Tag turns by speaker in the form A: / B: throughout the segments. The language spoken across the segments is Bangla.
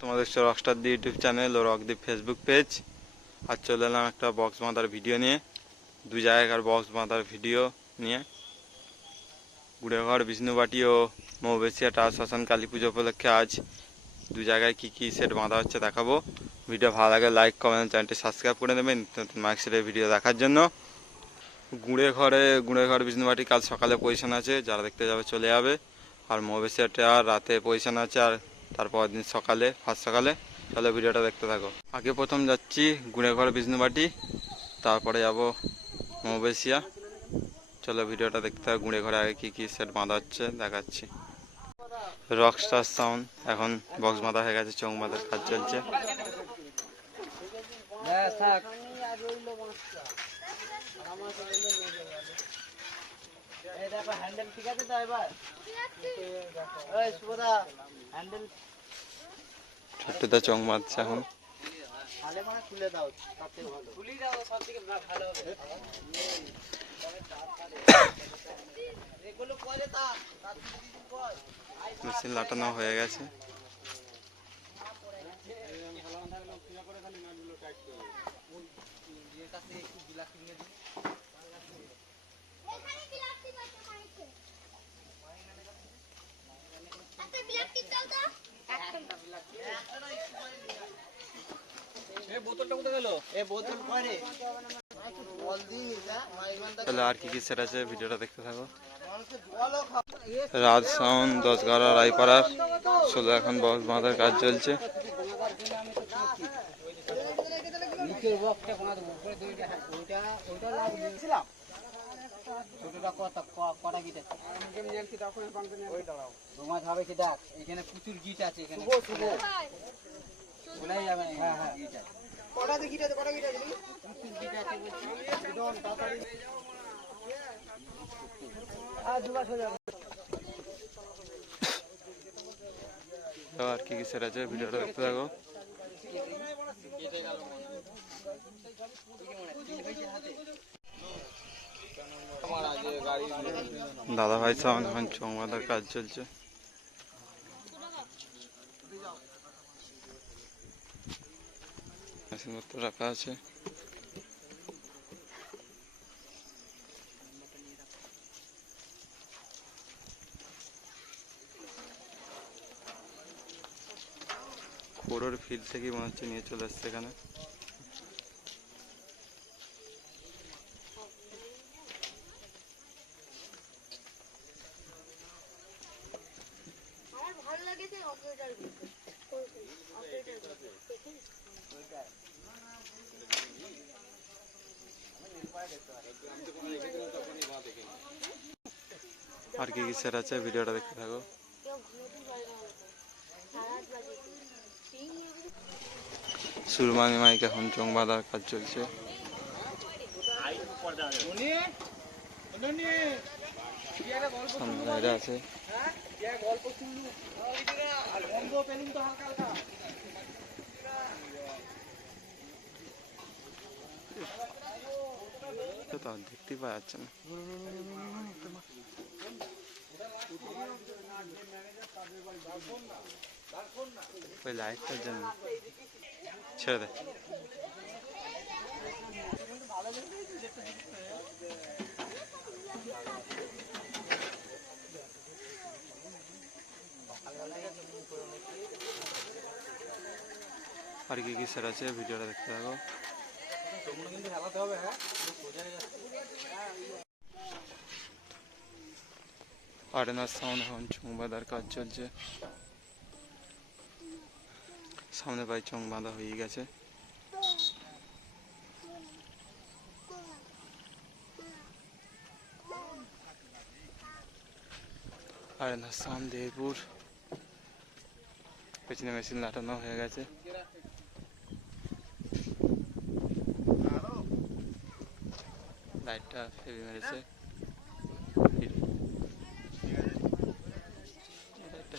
A: তোমাদের রকস্টার দি ইউটিউব চ্যানেল ও রক রকদীপ ফেসবুক পেজ আর চলে এলাম একটা বক্স বাঁধার ভিডিও নিয়ে। দু জায়গার বক্স বাঁধার ভিডিও নিয়ে। গুড়েঘর, বিষ্ণুবাটি ও মৌবেশিয়া মৌবেশিয়াটা শ্মশান কালী পুজো উপলক্ষে আজ দু জায়গায় কী কী সেট বাঁধা হচ্ছে দেখাবো। ভিডিও ভালো লাগে লাইক কমেন্ট চ্যানেলটি সাবস্ক্রাইব করে নিত্য নতুন মাইক সেটের ভিডিও দেখার জন্য। গুঁড়ে ঘরে গুঁড়ে ঘর বিষ্ণুবাটি কাল সকালে পজিশন আছে, যারা দেখতে যাবে চলে যাবে। আর মৌবেশিয়াটা রাতে পজিশন আছে, আর তারপর দিন সকালে ফার্স্ট সকালে, তাহলে ভিডিওটা দেখতে থাকো। আগে প্রথম যাচ্ছি গুঁড়েঘর বিষ্ণুবাটি, তারপরে যাব মৌবেশিয়া। চলো ভিডিওটা দেখতে থাকো গুঁড়ে ঘরে আগে কী কী সেট বাঁধা হচ্ছে, দেখাচ্ছি। রকস্টার সাউন্ড এখন বক্স বাঁধা হয়ে গেছে চোখ বাঁধার কাজ চলছে।
B: হ্যান্ডেল ঠিক আছে তো এবার? হ্যান্ডেল
A: ছোট্টদা চোখ বাঁধছে এখন। মেশিন লাটানো হয়ে গেছে। তাহলে আর কি কি সেট আছে ভিডিওটা দেখতে থাকো। রাজ সাউন্ড দশ গাড়া রায়পাড়ার। ষোলো এখন বক্স বাঁধার কাজ চলছে।
B: ওইটা ওইটা লাভ দিয়েছিলাম। ছোটটা কত? কটা গিট আছে? ওই তোমার হবে কি দেখ এখানে প্রচুর গিট আছে এখানে। শুভ শুভ। শোনাই যাবে হ্যাঁ হ্যাঁ গিট আছে। কটা গিট আছে কটা গিট আছে প্রচুর গিট আছে আর
A: কি কি সেট আছে ভিডিওটা দেখতে থাকো। দাদা ভাই সাউন্ড এখন বাঁধার কাজ চলছে। মেশিনপত্র রাখা আছে। খোড়োর ফিল্ড থেকেই মনে হচ্ছে নিয়ে চলে আসছে এখানে
C: আমার ভালো লেগেছে অপারেটর অপারেটর
A: আর কি কি স্যার আছে? ভিডিওটা দেখতে থাকো। সুরমানি মাইক এখন চোখ বাঁধার কাজ চলছে। আছে।
B: গল্প তো হালকা হালকা
A: তো তা দেখতেই পাওয়া যাচ্ছে না। ওই লাইটটার জন্য। ছেড়ে দে। আর কি কি স্যার আছে? ভিডিওটা দেখতে থাকো। আরেনার সাউন্ড এখন চোখ বাঁধার কাজ চলছে। সামনে প্রায় চোখ বাঁধা হয়ে গেছে। আরেনার সাউন্ড দেবপুর। পেছনে মেশিন লাটানো হয়ে গেছে। হেভি মেরেছে।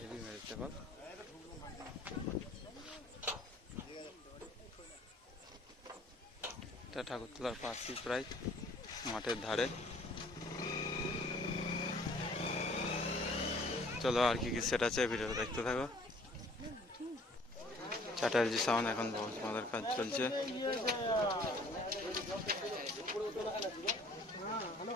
A: হেভি মেরেছে বল এটা ঠাকুরতলার পাশেই প্রায় মাঠের ধারে। চলো আর কি কি সেট আছে ভিডিও দেখতে থাকো। চ্যাটার্জি সাউন্ড এখন বক্স বাঁধার কাজ চলছে। Hello.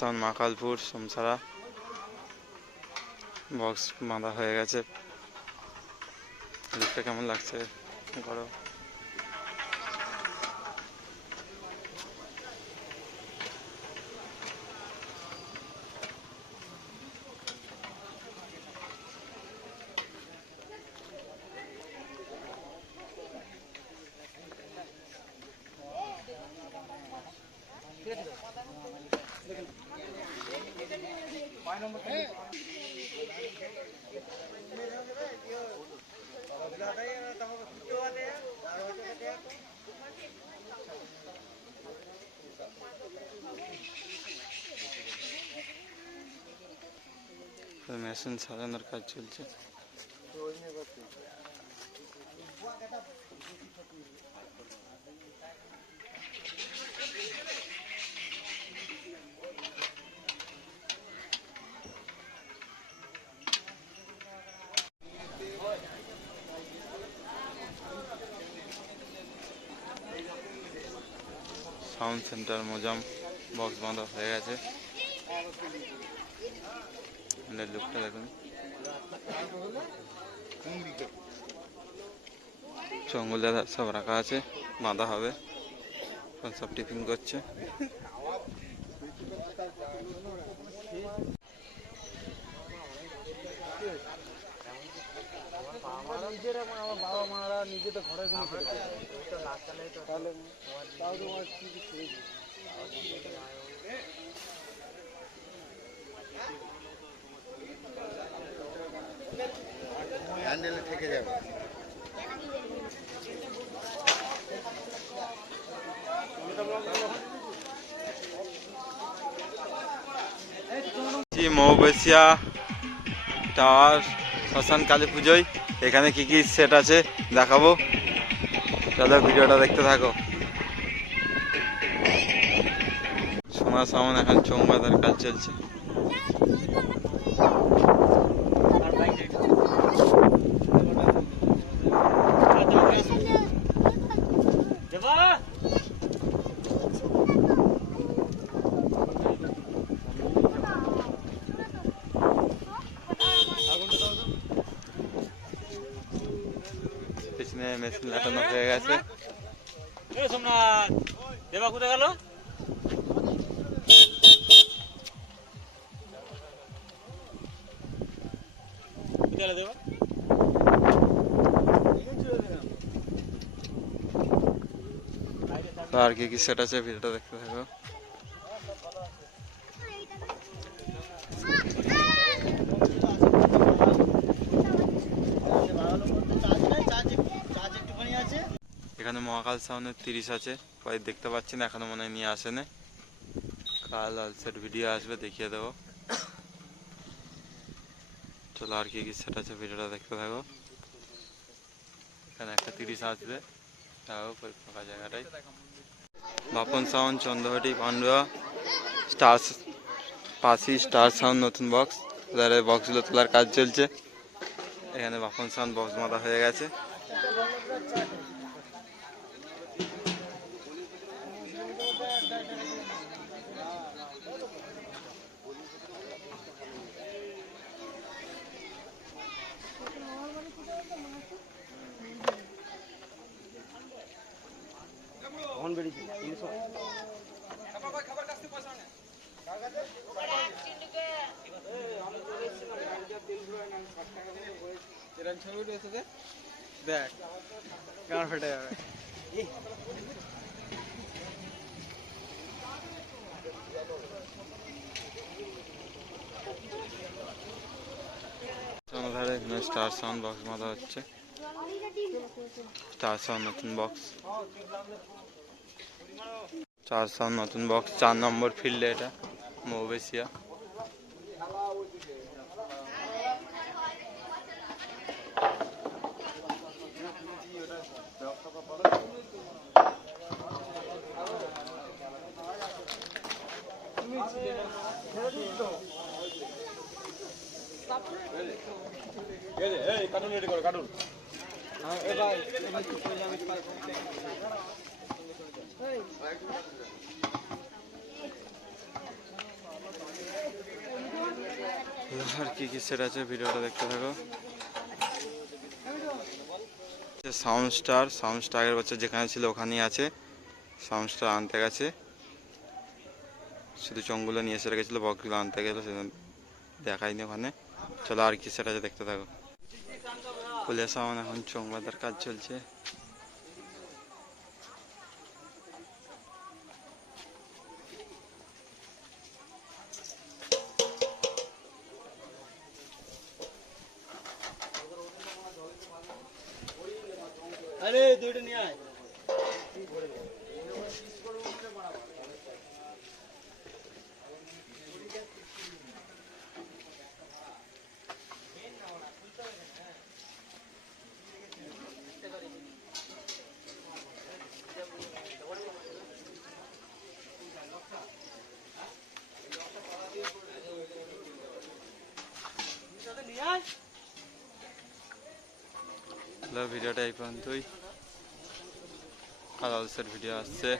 A: সাউন্ড মাকালপুর সমসারা বক্স বাঁধা হয়ে গেছে। দেখতে কেমন লাগছে? করো মেশিন সাজানোর কাজ চলছে। সাউন্ড সেন্টার মোজাম বক্স বাঁধা হয়ে গেছে। এদের লুকটা দেখুন চঙ্গল দাদা সব রাখা আছে, বাঁধা হবে সব টিফিন করছে
B: যেরকম আমার বাবা মারা নিজে তো ঘরে। যাবে।
A: মৌবেশিয়া টাওয়ার, শ্মশান কালী পুজোয়। এখানে কি কি সেট আছে দেখাবো? চলো ভিডিওটা দেখতে থাকো। সোনা সামন এখন চৌমাদার কাজ চলছে। মেশিন লাগানো হয়ে গেছে।
D: দেবা কোথায় গেল?
A: আর কি কি সেট আছে ভিডিওটা দেখতে থাকো। এখানে মহাকাল সাউন্ডের তিরিশ আছে কয়েক দেখতে পাচ্ছি না এখনও মনে হয় নিয়ে আসেনি। কাল আলসেট ভিডিও আসবে, দেখিয়ে দেবো। চলো আর কি কি সেট আছে ভিডিওটা দেখতে থাকো। এখানে একটা তিরিশ আসবে। তাও ফাঁকা জায়গাটাই। বাপন সাউন্ড চন্দ্রহাটি পান্ডুয়া স্টার পাশি স্টার সাউন্ড, নতুন বক্স এবারে বক্সগুলো তোলার কাজ চলছে। এখানে বাপন সাউন্ড বক্স মাথা হয়ে গেছে।
B: কখন বেরিয়েছি তিনশো। দেখ গান ফেটে যাবে
A: এখানে স্টার সাউন্ড বক্স বাঁধা হচ্ছে। স্টার সাউন্ড নতুন বক্স চার সাউন্ড নতুন বক্স চার নম্বর ফিল্ডে এটা মৌবেশিয়া। আর কি কি সেট আছে ভিডিওটা দেখতে থাকো। সাউন্ড স্টার সাউন্ড স্টার আগের বছর যেখানে ছিল ওখানেই আছে। সাউন্ড স্টার আনতে গেছে। শুধু চোঙগুলো নিয়ে এসে রেখেছিলো বক্সগুলো আনতে গেলো সেদিন দেখাইনি ওখানে। চলো আর কি সেট আছে দেখতে থাকো। পুলিশ সামান এখন চোঙ বাঁধার কাজ চলছে।
B: আরে দুইটা নিয়ে আয়
A: তাহলে ভিডিওটা এই পর্যন্তই অলসের ভিডিও আসছে।